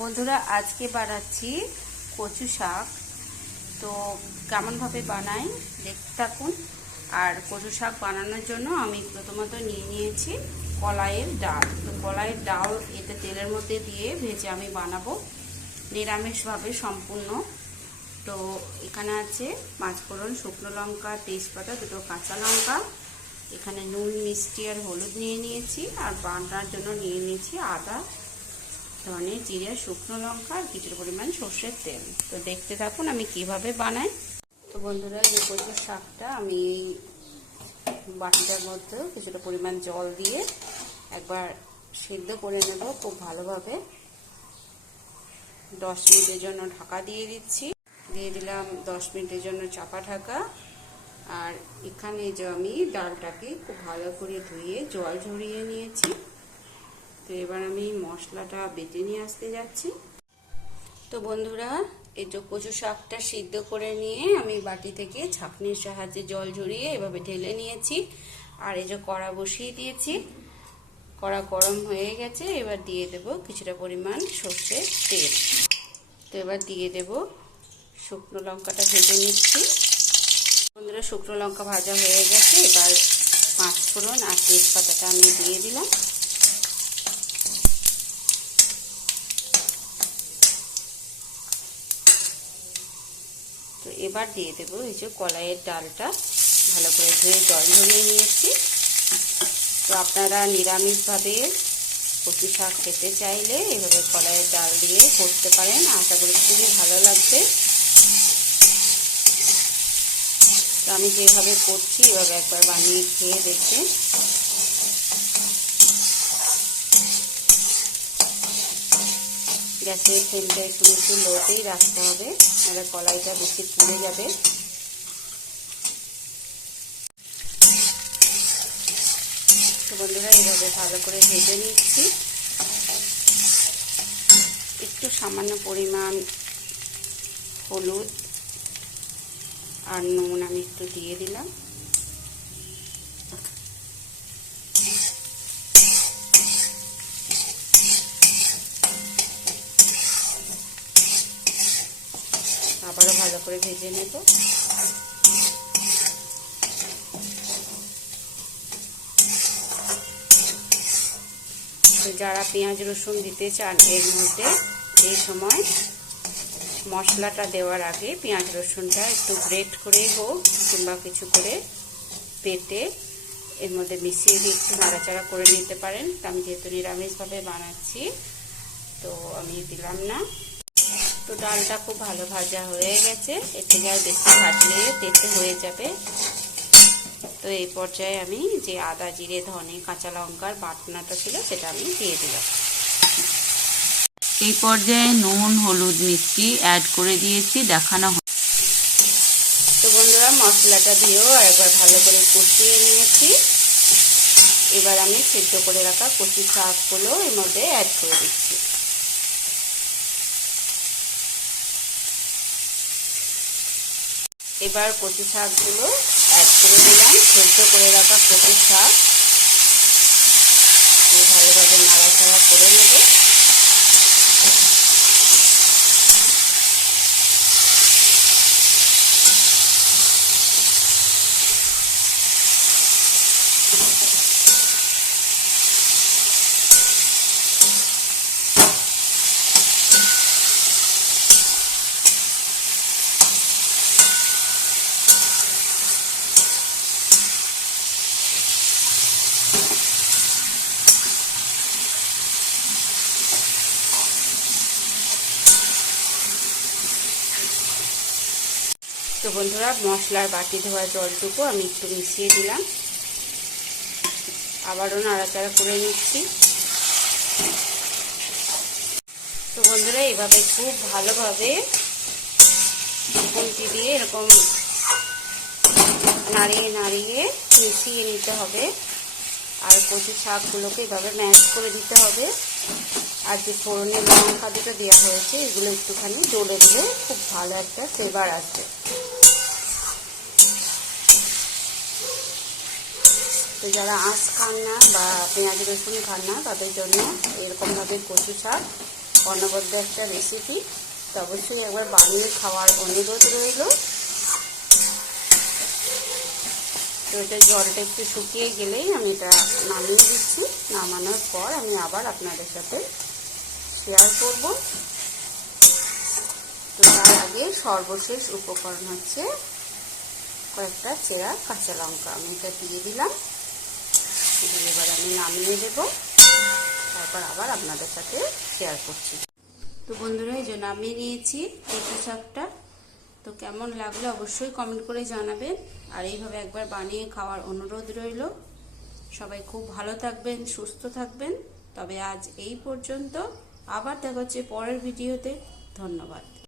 বন্ধুরা, আজকে বানাচ্ছি কচু শাক। তো কেমনভাবে বানাই দেখতে থাকুন। আর কচু শাক বানানোর জন্য আমি প্রথমত নিয়ে নিয়েছি কলাইয়ের ডাল। তো কলাইয়ের ডাল এতে তেলের মধ্যে দিয়ে ভেজে আমি বানাবো নিরামিষভাবে সম্পূর্ণ। তো এখানে আছে পাঁচফোড়ন, শুকনো লঙ্কা, তেজপাতা, দুটো কাঁচা লঙ্কা। এখানে নুন, মিষ্টি আর হলুদ নিয়ে নিয়েছি। আর বাটার জন্য নিয়ে নিয়েছি আদা। ধনে জিরে, শুকনো লঙ্কা আর কিছুটা পরিমাণ সর্ষের তেল। তো দেখতে থাকুন আমি কীভাবে বানাই। তো বন্ধুরা, এই কচুর শাকটা, আমি এই বাটিটার মধ্যে কিছুটা পরিমাণ জল দিয়ে একবার সিদ্ধ করে নেব খুব ভালোভাবে। দশ মিনিটের জন্য ঢাকা দিয়ে দিচ্ছি। দিয়ে দিলাম দশ মিনিটের জন্য চাপা ঢাকা। আর এখানে যে আমি ডালটাকে খুব ভালো করে ধুয়ে জল ঝরিয়ে নিয়েছি। তো এবার আমি মশলাটা বেটে নিয়ে আসতে যাচ্ছি। তো বন্ধুরা, এই যে কচু শাকটা সিদ্ধ করে নিয়ে আমি বাটি থেকে ছাঁকনির সাহায্যে জল ঝরিয়ে এভাবে ঢেলে নিয়েছি। আর এই যে কড়া বসিয়ে দিয়েছি, কড়া গরম হয়ে গেছে, এবার দিয়ে দেব কিছুটা পরিমাণ সর্ষের তেল। তো এবার দিয়ে দেব শুকনো লঙ্কাটা ভেজে নিচ্ছি। বন্ধুরা, শুকনো লঙ্কা ভাজা হয়ে গেছে, এবার পাঁচ ফোড়ন আর তেজপাতাটা আমি দিয়ে দিলাম। তো এবার দিয়ে দেবো এই যে কলাইয়ের ডালটা। ভালো করে ধুয়ে জল ঝরিয়ে নিয়েছি। তো আপনারা নিরামিষভাবে কচু শাক খেতে চাইলে এভাবে কলাইয়ের ডাল দিয়ে করতে পারেন। আশা করি খুবই ভালো লাগবে। তো আমি যেভাবে করছি, এভাবে একবার বানিয়ে খেয়ে দেখবেন। গ্যাসের ফ্লেমটা একটু একটু লোতেই রাখতে হবে, নাহলে কলাইটা বেশি পুড়ে যাবে। তো বন্ধুরা এইভাবে ভালো করে ভেজে নিচ্ছি। একটু সামান্য পরিমাণ হলুদ আর নুন আমি একটু দিয়ে দিলাম। আবারও ভালো করে ভেজে নেব। যারা পেঁয়াজ, রসুন দিতে চান এর মধ্যে, এই সময় মশলাটা দেওয়ার আগে পেঁয়াজ, রসুনটা একটু গ্রেট করে হোক কিংবা কিছু করে পেটে এর মধ্যে মিশিয়ে দিয়ে একটু নাড়াচাড়া করে নিতে পারেন। আমি যেহেতু নিরামিষভাবে বানাচ্ছি, তো আমি দিলাম না। তো ডালটা খুব ভালো ভাজা হয়ে গেছে। এর থেকে আর বেশি ভাজলে তেতে হয়ে যাবে। তো এই পর্যায়ে আমি যে আদা, জিরে, ধনে, কাঁচা লঙ্কার বাটনাটা ছিল সেটা আমি দিয়ে দিলাম। এই পর্যায়ে নুন, হলুদ, মিষ্টি অ্যাড করে দিয়েছি, দেখানো তো বন্ধুরা, মশলাটা দিয়েও একবার ভালো করে কষিয়ে নিয়েছি। এবার আমি সিদ্ধ করে রাখা কচি শাকগুলো এর মধ্যে অ্যাড করে দিচ্ছি। এবার কচু শাকগুলো অ্যাড করে দিলাম সেদ্ধ করে রাখা কচু শাক। ভালোভাবে নাড়াচাড়া করে নেব। তো বন্ধুরা, মশলার বাটি ধোয়া জলটুকু আমি একটু মিশিয়ে দিলাম। আবারও নাড়াচাড়া করে নিচ্ছি। তো বন্ধুরা, এভাবে খুব ভালোভাবে খুন্তি দিয়ে এরকম নাড়িয়ে নাড়িয়ে মিশিয়ে নিতে হবে। আর কচু শাকগুলোকে এভাবে ম্যাশ করে দিতে হবে। আর যে ফোড়নের লঙ্কা দুটো দেওয়া হয়েছে, এগুলো একটুখানি জ্বলে দিলে খুব ভালো একটা ফ্লেভার আসবে। তো যারা আঁশ খান না বা পেঁয়াজ রসুন খান না, তাদের জন্য এরকমভাবে কচু শাক অনবদ্য একটা রেসিপি তো অবশ্যই একবার বানিয়ে খাওয়ার অনুরোধ রইল। তো এটা জলটা একটু শুকিয়ে গেলেই আমি এটা নামিয়ে দিচ্ছি। নামানোর পর আমি আবার আপনাদের সাথে শেয়ার করব। তো তার আগে সর্বশেষ উপকরণ হচ্ছে কয়েকটা চেরা কাঁচা লঙ্কা। আমি এটা দিয়ে দিলাম। দিয়ে এবার আমি নামিয়ে দেব তারপর আবার আপনাদের সাথে শেয়ার করছি। তো বন্ধুরা, এই যে নামিয়ে নিয়েছি শাকটা। তো কেমন লাগল অবশ্যই কমেন্ট করে জানাবেন। আর এইভাবে একবার বানিয়ে খাওয়ার অনুরোধ রইল। সবাই খুব ভালো থাকবেন, সুস্থ থাকবেন। তবে আজ এই পর্যন্ত। আবার দেখা হচ্ছে পরের ভিডিওতে। ধন্যবাদ।